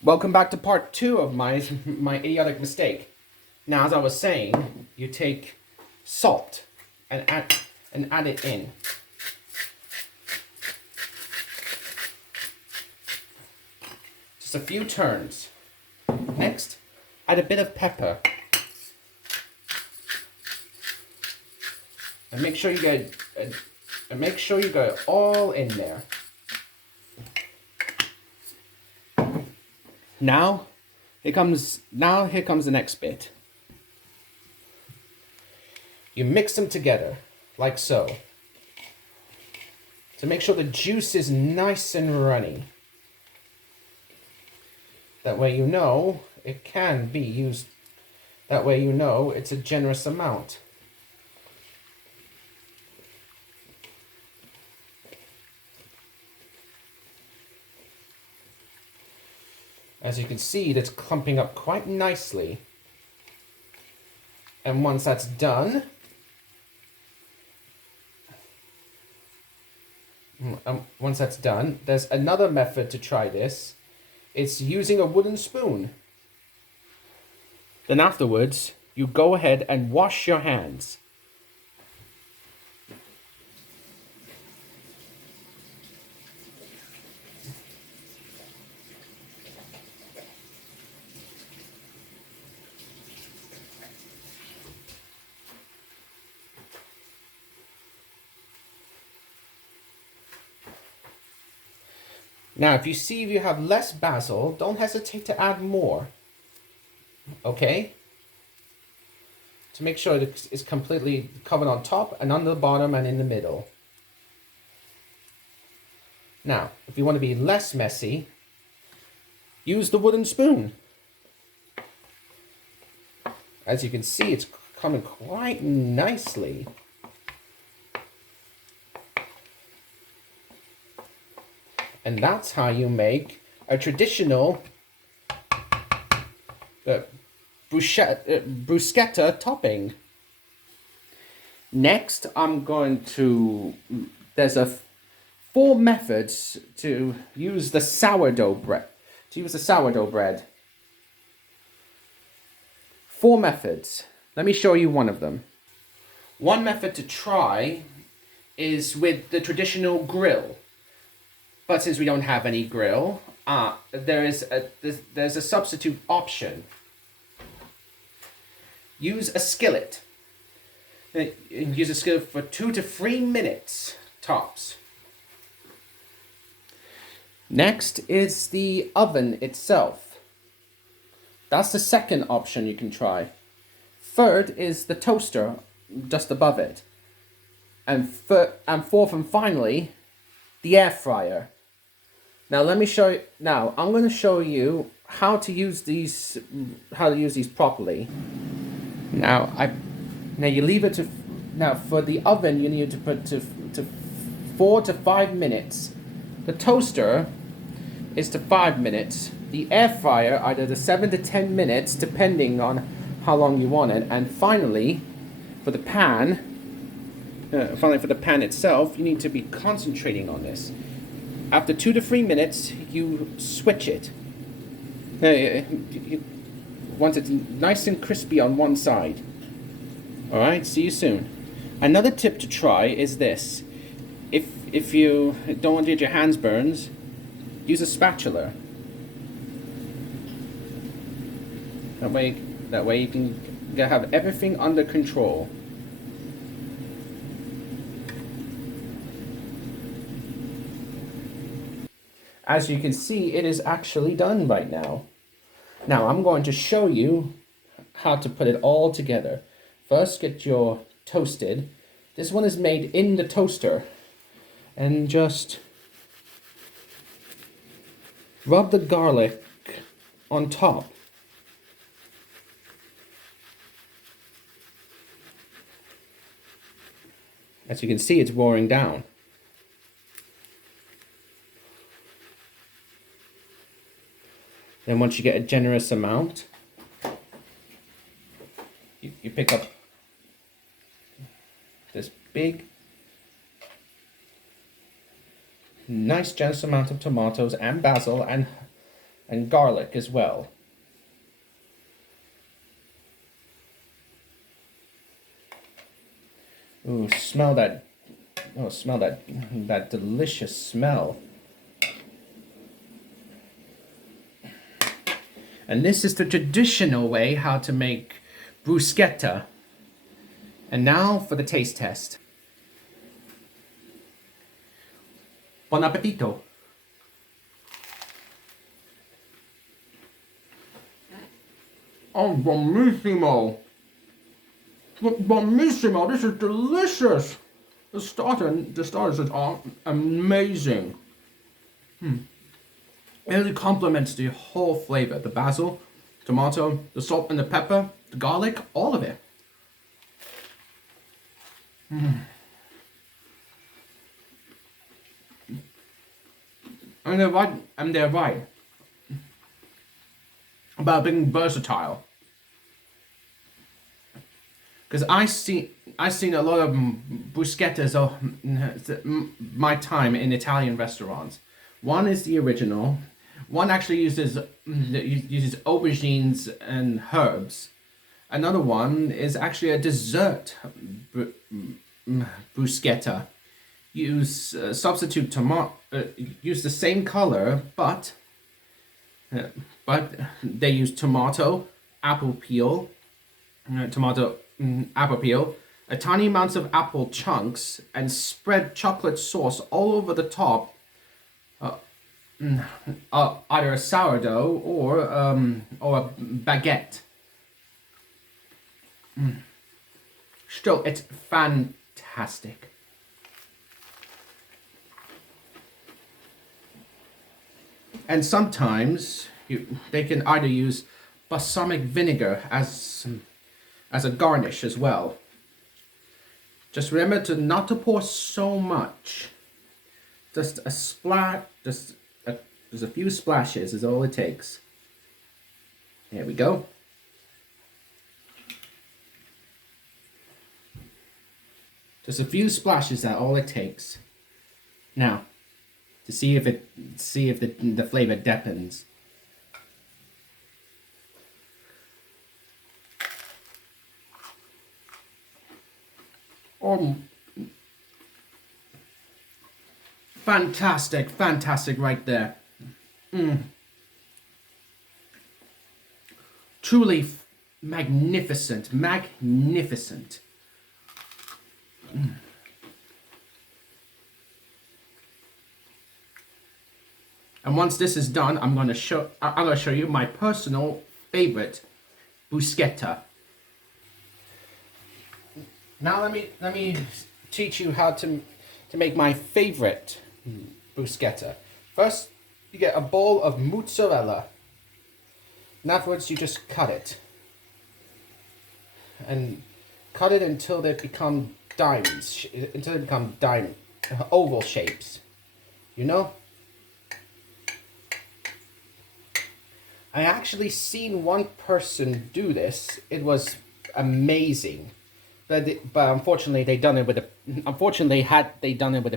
Welcome back to part 2 of my idiotic mistake. Now, as I was saying, you take salt and add it in. Just a few turns. Next, add a bit of pepper. And make sure you get it all in there. Now, here comes the next bit. You mix them together, like so, to make sure the juice is nice and runny. That way you know it can be used. That way you know it's a generous amount. As you can see, it's clumping up quite nicely. And once that's done, there's another method to try this. It's using a wooden spoon. Then afterwards, you go ahead and wash your hands. Now, if you have less basil, don't hesitate to add more. Okay? To make sure it's completely covered on top and on the bottom and in the middle. Now, if you want to be less messy, use the wooden spoon. As you can see, it's coming quite nicely. And that's how you make a traditional bruschetta topping. Next, there's 4 methods to use the sourdough bread. 4 methods. Let me show you one of them. One method to try is with the traditional grill. But since we don't have any grill, there's a substitute option. Use a skillet. Use a skillet for 2 to 3 minutes, tops. Next is the oven itself. That's the second option you can try. Third is the toaster, just above it. And fourth and finally, the air fryer. Now I'm going to show you how to use these properly. Now you leave it to. Now for the oven, you need to put to 4 to 5 minutes. The toaster is to 5 minutes. The air fryer either to 7 to 10 minutes, depending on how long you want it. And finally, for the pan itself, you need to be concentrating on this. After 2 to 3 minutes, you switch it. Once it's nice and crispy on one side. Alright, see you soon. Another tip to try is this. If you don't want to get your hands burned, use a spatula. That way you can have everything under control. As you can see, it is actually done right now. Now I'm going to show you how to put it all together. First, get your toasted. This one is made in the toaster. And just rub the garlic on top. As you can see, it's roaring down. Then once you get a generous amount, you pick up this big, nice generous amount of tomatoes and basil and and garlic as well. Ooh, smell that. Oh, smell that delicious smell. And this is the traditional way how to make bruschetta. And now for the taste test. Buon appetito. Oh, buonissimo. Buonissimo, this is delicious. The starters are amazing. It really complements the whole flavor. The basil, tomato, the salt and the pepper, the garlic, all of it. And they're right about being versatile. Because I've seen a lot of bruschettas my time in Italian restaurants. One is the original. One actually uses aubergines and herbs. Another one is actually a dessert bruschetta. Use substitute tomato. Use the same color, but they use tomato, apple peel, apple peel, a tiny amounts of apple chunks, and spread chocolate sauce all over the top. Either a sourdough or a baguette. Still, it's fantastic. And sometimes they can either use balsamic vinegar as a garnish as well. Just remember not to pour so much. Just a splash, just a few splashes is all it takes. There we go. Just a few splashes, that's all it takes. Now, to see if the flavor deepens. Fantastic right there. Truly magnificent. And once this is done, I'm gonna show you my personal favorite bruschetta. Now let me teach you how to make my favorite bruschetta. First, you get a bowl of mozzarella, and afterwards you just cut it. And cut it until they become diamonds, oval shapes. You know? I actually seen one person do this. It was amazing. But unfortunately they done it with a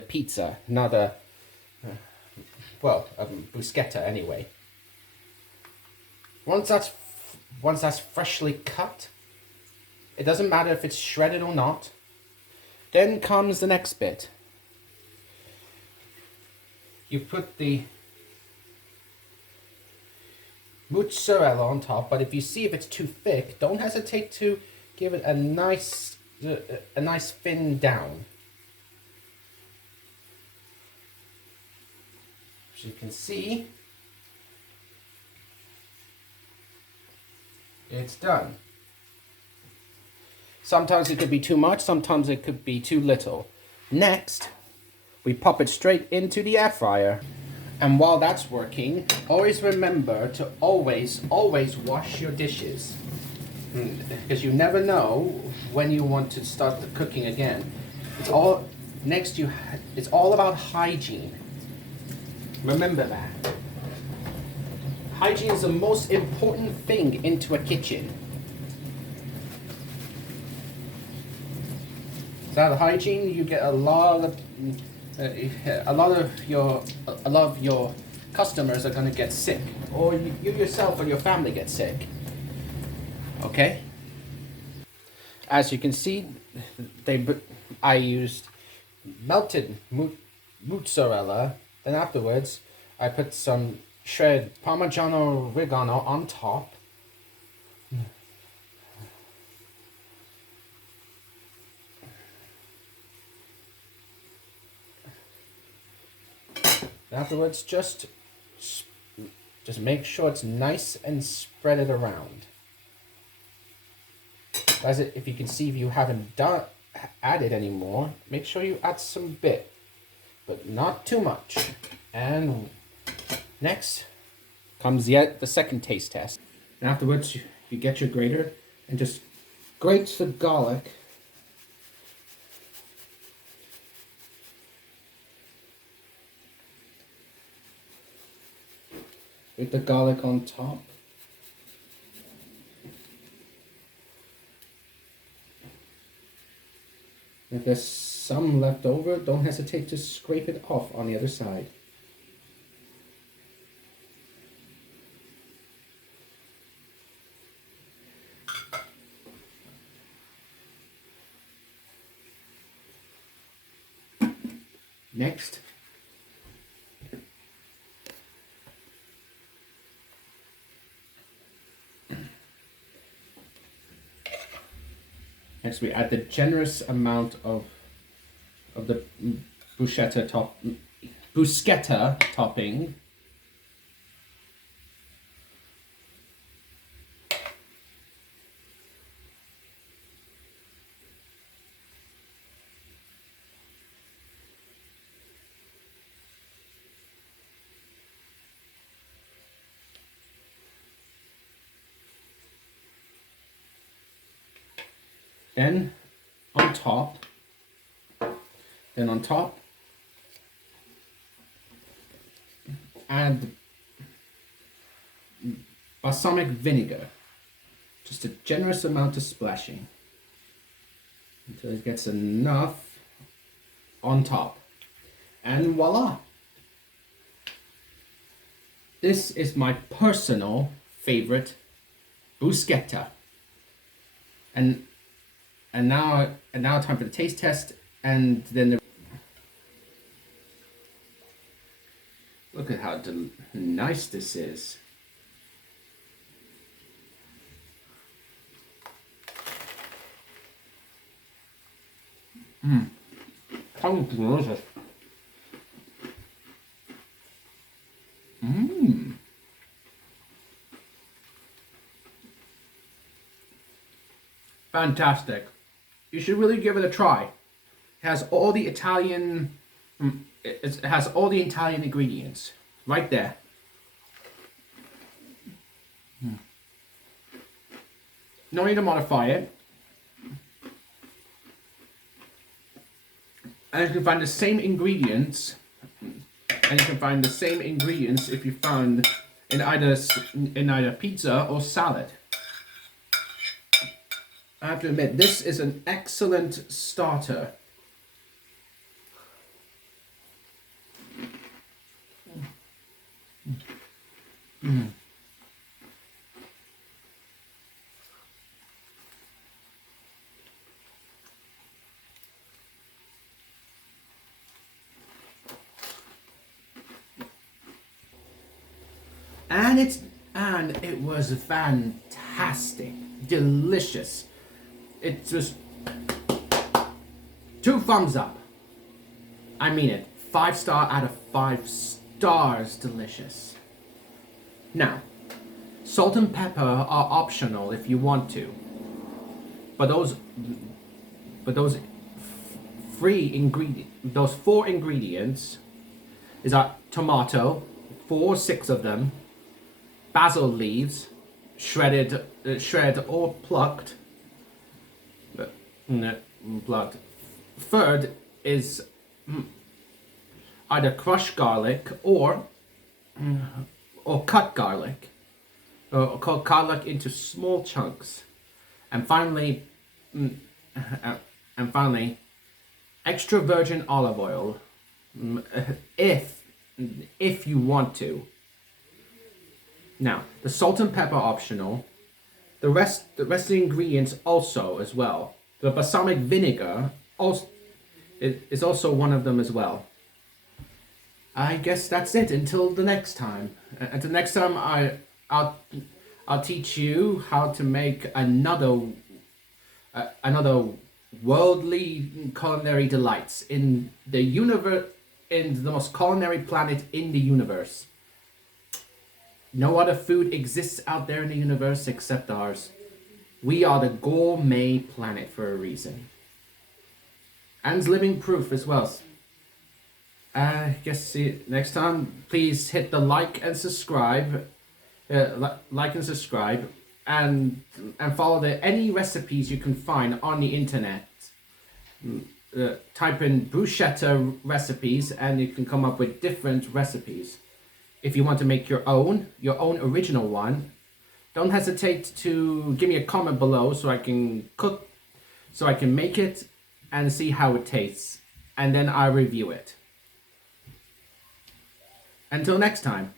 pizza, not a bruschetta anyway. Once that's freshly cut, it doesn't matter if it's shredded or not. Then comes the next bit. You put the mozzarella on top, but if you see if it's too thick, don't hesitate to give it a nice thin down. As you can see, it's done. Sometimes it could be too much, sometimes it could be too little. Next, we pop it straight into the air fryer. And while that's working, always remember to always wash your dishes. Because you never know when you want to start the cooking again. It's all about hygiene. Remember that. Hygiene is the most important thing into a kitchen. Without hygiene, you get a lot of your customers are going to get sick. or you yourself or your family get sick. Okay? As you can see, I used melted mozzarella. Then afterwards, I put some shredded Parmigiano Reggiano on top. Afterwards, just make sure it's nice and spread it around. If you can see, if you haven't added any more, make sure you add some bit, but not too much. And next comes yet the second taste test. And afterwards, you get your grater and just grate the garlic. With the garlic on top. If there's some left over, don't hesitate to scrape it off on the other side. Next, we add the generous amount of the bruschetta topping. Then on top, add balsamic vinegar, just a generous amount of splashing until it gets enough on top, and voila! This is my personal favorite bruschetta, and now time for the taste test, and then look at how nice this is. How delicious. Fantastic. You should really give it a try. It has all the Italian ingredients right there. No need to modify it. And you can find the same ingredients. If you found in either pizza or salad. I have to admit, this is an excellent starter. And it was fantastic, delicious. It was 2 thumbs up. I mean it. 5 star out of 5 stars delicious. Now, salt and pepper are optional if you want to. But those 4 ingredients is our tomato, 6 of them, basil leaves, shredded or plucked. Third is either crushed garlic or cut garlic, or cut garlic into small chunks, and finally, extra virgin olive oil, if you want to. Now, the salt and pepper optional. The rest of the ingredients also as well. The balsamic vinegar also is also one of them as well. I guess that's it until the next time. Until next time, I'll teach you how to make another worldly culinary delights in the universe, in the most culinary planet in the universe. No other food exists out there in the universe except ours. We are the gourmet planet for a reason. And living proof as well. I guess see you next time. Please hit the like and subscribe. Like and subscribe. And follow any recipes you can find on the internet. Type in bruschetta recipes and you can come up with different recipes. If you want to make your own original one, don't hesitate to give me a comment below so I can make it and see how it tastes, and then I review it. Until next time,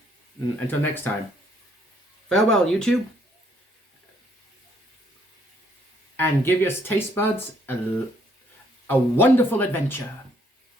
farewell YouTube, and give your taste buds a wonderful adventure.